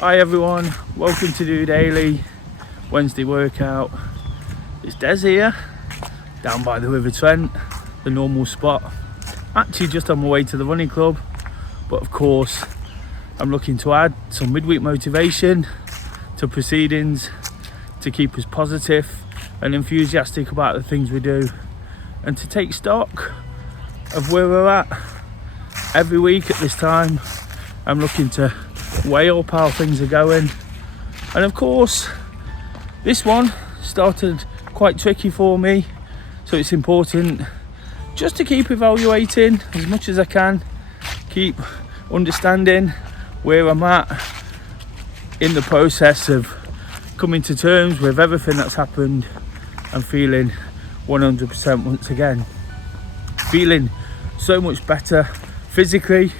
Hi everyone, welcome to DOdaily Wednesday workout. It's Des here, down by the River Trent, the normal spot. Actually just on my way to the running club, but of course I'm looking to add some midweek motivation to proceedings to keep us positive and enthusiastic about the things we do, and to take stock of where we're at. Every week at this time I'm looking to weigh up how things are going, and of course this one started quite tricky for me, so it's important just to keep evaluating as much as I can, keep understanding where I'm at in the process of coming to terms with everything that's happened, and feeling 100% once again, feeling so much better physically.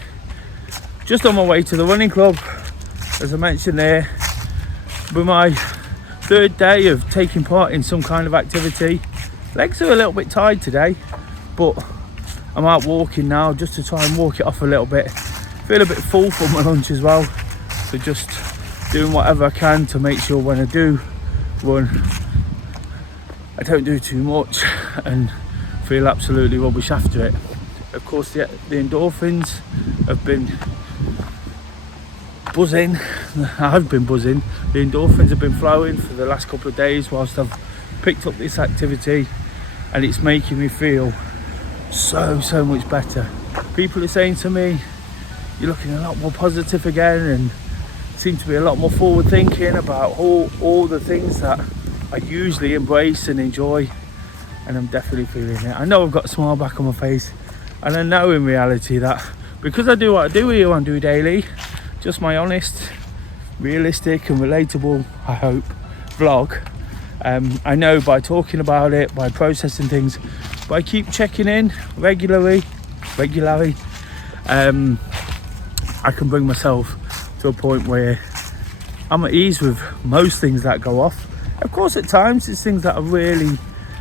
Just on my way to the running club, as I mentioned there, with my third day of taking part in some kind of activity. Legs are a little bit tired today, but I'm out walking now just to try and walk it off a little bit. Feel a bit full from my lunch as well, so just doing whatever I can to make sure when I do run I don't do too much and feel absolutely rubbish after it. Of course the endorphins have been buzzing. I've been buzzing. The endorphins have been flowing for the last couple of days whilst I've picked up this activity, and it's making me feel so much better. People are saying to me, you're looking a lot more positive again, and seem to be a lot more forward thinking about all the things that I usually embrace and enjoy, and I'm definitely feeling it. I know I've got a smile back on my face, and I know in reality that because I do what I do here on DOdaily, just my honest, realistic and relatable, I hope, vlog. I know by talking about it, by processing things, by keep checking in regularly, I can bring myself to a point where I'm at ease with most things that go off. Of course at times it's things that are really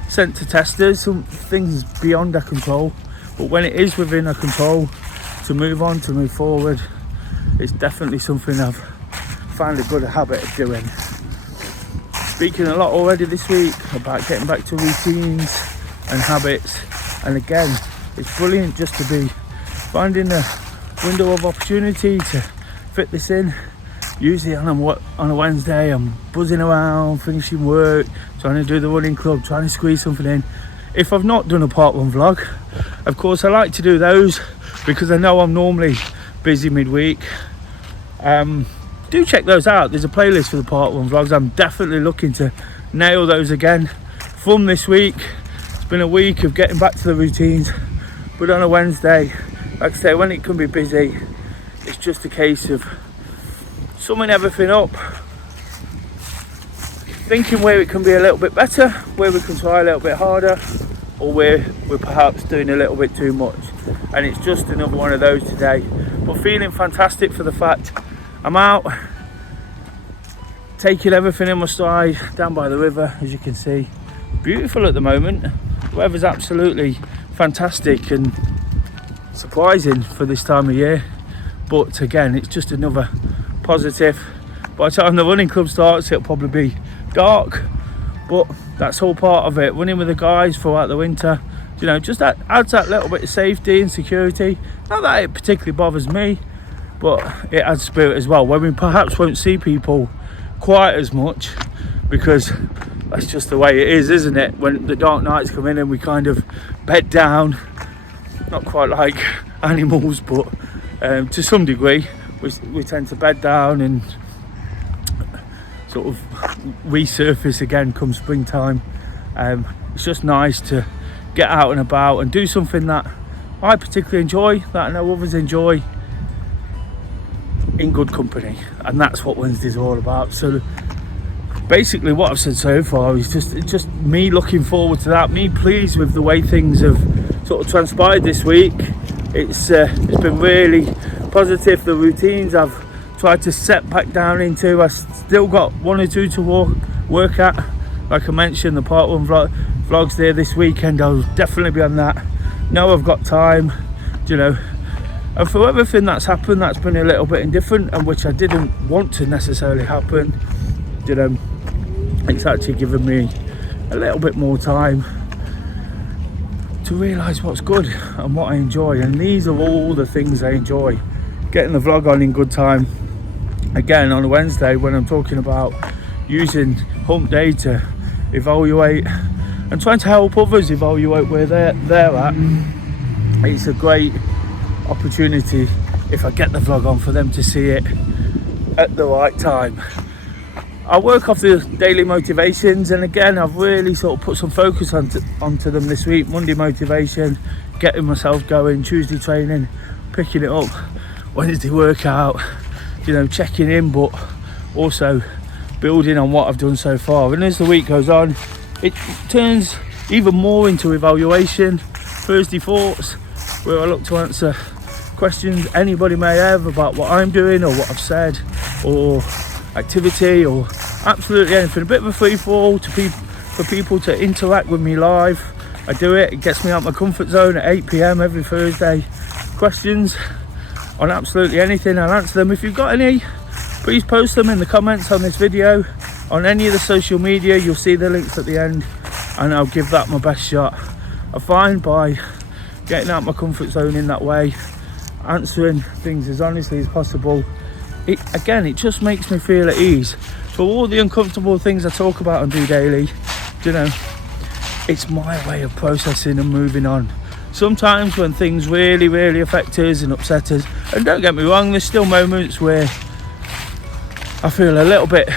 sent to testers, some things beyond our control, but when it is within our control to move on, to move forward, it's definitely something I've found a good habit of doing. Speaking a lot already this week about getting back to routines and habits, and again it's brilliant just to be finding a window of opportunity to fit this in. Usually on a Wednesday I'm buzzing around, finishing work, trying to do the running club, trying to squeeze something in. If I've not done a part one vlog, of course I like to do those because I know I'm normally busy midweek. Do check those out. There's a playlist for the part one vlogs. I'm definitely looking to nail those again from this week. It's been a week of getting back to the routines, but on a Wednesday, like I say, when it can be busy, it's just a case of summing everything up, thinking where it can be a little bit better, where we can try a little bit harder, or where we're perhaps doing a little bit too much. And it's just another one of those today, but feeling fantastic for the fact I'm out taking everything in my stride down by the river. As you can see, beautiful at the moment. The weather's absolutely fantastic and surprising for this time of year, but again it's just another positive. By the time the running club starts it'll probably be dark, but that's all part of it. Running with the guys throughout the winter, you know, just that adds that little bit of safety and security. Not that it particularly bothers me, but it adds spirit as well, where we perhaps won't see people quite as much, because that's just the way it is, isn't it? When the dark nights come in and we kind of bed down, not quite like animals, but to some degree we tend to bed down and sort of resurface again come springtime. It's just nice to get out and about and do something that I particularly enjoy, that I know others enjoy, in good company, and that's what Wednesday's all about. So basically what I've said so far is just me looking forward to that, me pleased with the way things have sort of transpired this week. It's been really positive. The routines I've tried to set back down into, I've still got one or two to work at. Like I mentioned, the part one vlogs there this weekend, I'll definitely be on that. Now I've got time, you know, And for everything that's happened, that's been a little bit indifferent, and which I didn't want to necessarily happen, you know, it's actually given me a little bit more time to realise what's good and what I enjoy. And these are all the things I enjoy. Getting the vlog on in good time, again on a Wednesday, when I'm talking about using hump day to evaluate and trying to help others evaluate where they're at. It's a great opportunity, if I get the vlog on, for them to see it at the right time. I work off the daily motivations, and again I've really sort of put some focus onto them this week. Monday motivation, getting myself going. Tuesday training, picking it up. Wednesday workout, you know, checking in, but also building on what I've done so far. And as the week goes on, it turns even more into evaluation. Thursday thoughts, where I look to answer questions anybody may have about what I'm doing or what I've said or activity or absolutely anything. A bit of a free for all for people to interact with me live. I do it. It gets me out my comfort zone at 8 p.m. every Thursday. Questions on absolutely anything, I'll answer them. If you've got any, please post them in the comments on this video. On any of the social media, you'll see the links at the end, and I'll give that my best shot. I find by getting out my comfort zone in that way, answering things as honestly as possible, it just makes me feel at ease. For all the uncomfortable things I talk about and do daily, you know, it's my way of processing and moving on. Sometimes when things really, really affect us and upset us, and don't get me wrong, there's still moments where I feel a little bit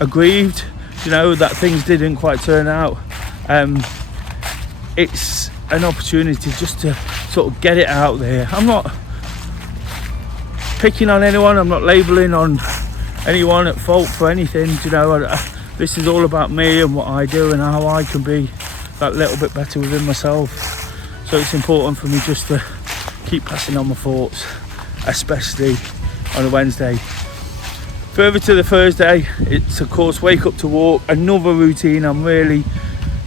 aggrieved, you know, that things didn't quite turn out. It's an opportunity just to sort of get it out there. I'm not picking on anyone, I'm not labelling on anyone at fault for anything, you know. This is all about me and what I do and how I can be that little bit better within myself. So it's important for me just to keep passing on my thoughts, especially on a Wednesday. Further to the Thursday, it's of course wake up to walk, another routine I'm really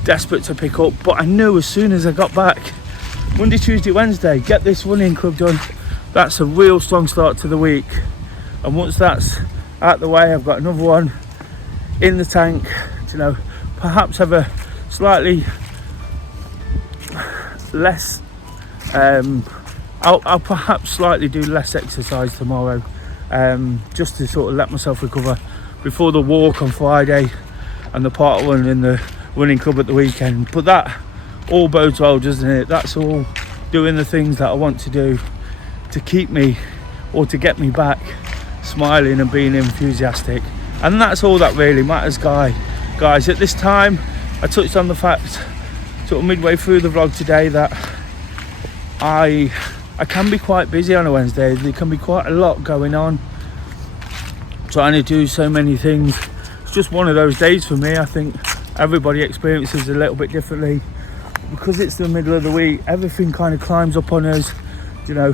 desperate to pick up. But I knew as soon as I got back, Monday, Tuesday, Wednesday, get this running club done. That's a real strong start to the week. And once that's out the way, I've got another one in the tank, you know, perhaps have a slightly less, I'll perhaps slightly do less exercise tomorrow, just to sort of let myself recover before the walk on Friday and the part one in the running club at the weekend. But that all bodes well, doesn't it? That's all doing the things that I want to do to keep me, or to get me back smiling and being enthusiastic. And that's all that really matters, guys. At this time, I touched on the fact sort of midway through the vlog today that I can be quite busy on a Wednesday. There can be quite a lot going on, trying to do so many things. It's just one of those days for me. I think everybody experiences it a little bit differently. Because it's the middle of the week, everything kind of climbs up on us, you know,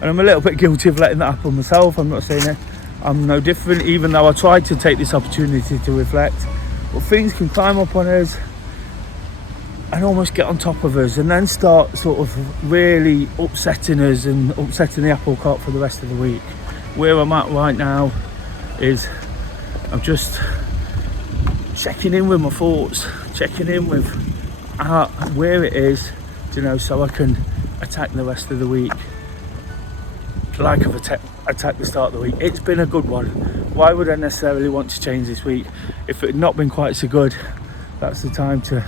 and I'm a little bit guilty of letting that happen myself. I'm not saying it, I'm no different, even though I tried to take this opportunity to reflect. But things can climb up on us and almost get on top of us, and then start sort of really upsetting us and upsetting the apple cart for the rest of the week. Where I'm at right now is I'm just checking in with my thoughts, checking in with where it is, you know, so I can attack the rest of the week like I've attacked the start of the week. It's been a good one. Why would I necessarily want to change this week? If it had not been quite so good, that's the time to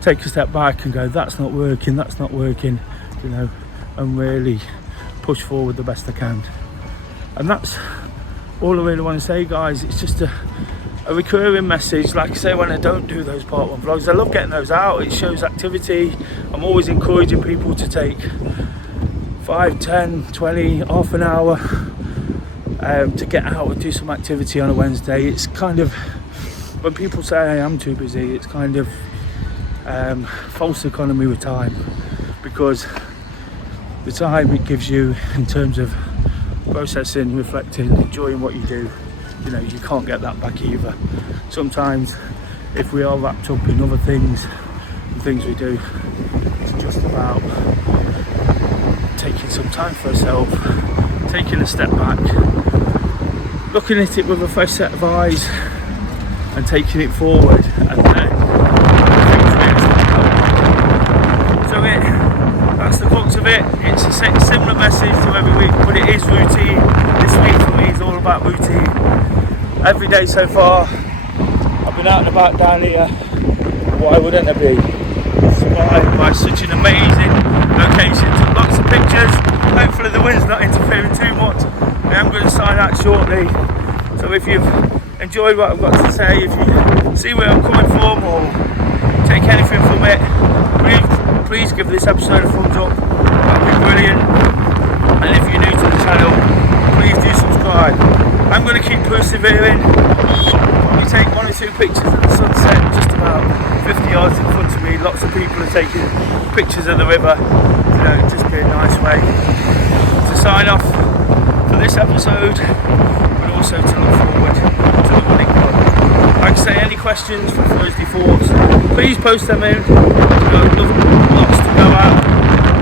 take a step back and go, that's not working, you know, and really push forward the best I can. And that's all I really want to say, guys. It's just a recurring message. Like I say, when I don't do those part one vlogs, I love getting those out. It shows activity. I'm always encouraging people to take 5, 10, 20, half an hour to get out and do some activity on a Wednesday. It's kind of, when people say I am too busy, it's kind of false economy with time, because the time it gives you in terms of processing, reflecting, enjoying what you do, you know, you can't get that back either. Sometimes if we are wrapped up in other things, the things we do, it's just about taking taking some time for herself, taking a step back, looking at it with a fresh set of eyes and taking it forward, and then so that's the crux of it. It's a similar message to every week, but it is routine. This week for me is all about routine. Every day so far I've been out and about down here. Why wouldn't I be? Survived by such an amazing location. Took lots of pictures. Hopefully the wind's not interfering too much. I am going to sign out shortly, so if you've enjoyed what I've got to say, if you see where I'm coming from or take anything from it, please give this episode a thumbs up. That'd be brilliant. And if you're new to the channel, please do subscribe. I'm going to keep persevering. Probably take 1 or 2 pictures of the sunset just about 50 yards in front of me. Lots of people are taking pictures of the river. You know, it'd just be a nice way to sign off for this episode, but also to look forward to the running club. Like I say, any questions for Thursday thoughts, please post them in. You know, lots to go out.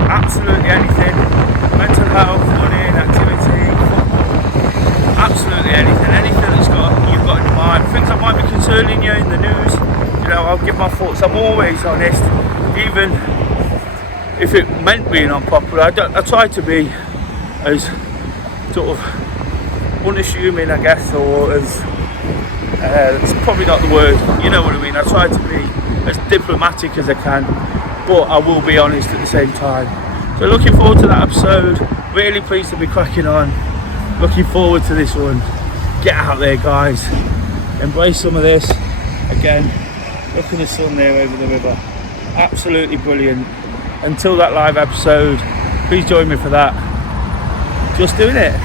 Absolutely anything. Mental health, running, activity, absolutely anything that you've got in your mind, things that might be concerning you in the news. You know, I'll give my thoughts. I'm always honest, even if it meant being unpopular. I try to be as sort of unassuming, I guess, or as it's probably not the word, you know what I mean. I try to be as diplomatic as I can, but I will be honest at the same time. So looking forward to that episode. Really pleased to be cracking on. Looking forward to this one. Get out there, guys. Embrace some of this. Again, look at the sun there over the river. Absolutely brilliant. Until that live episode, please join me for that. Just doing it.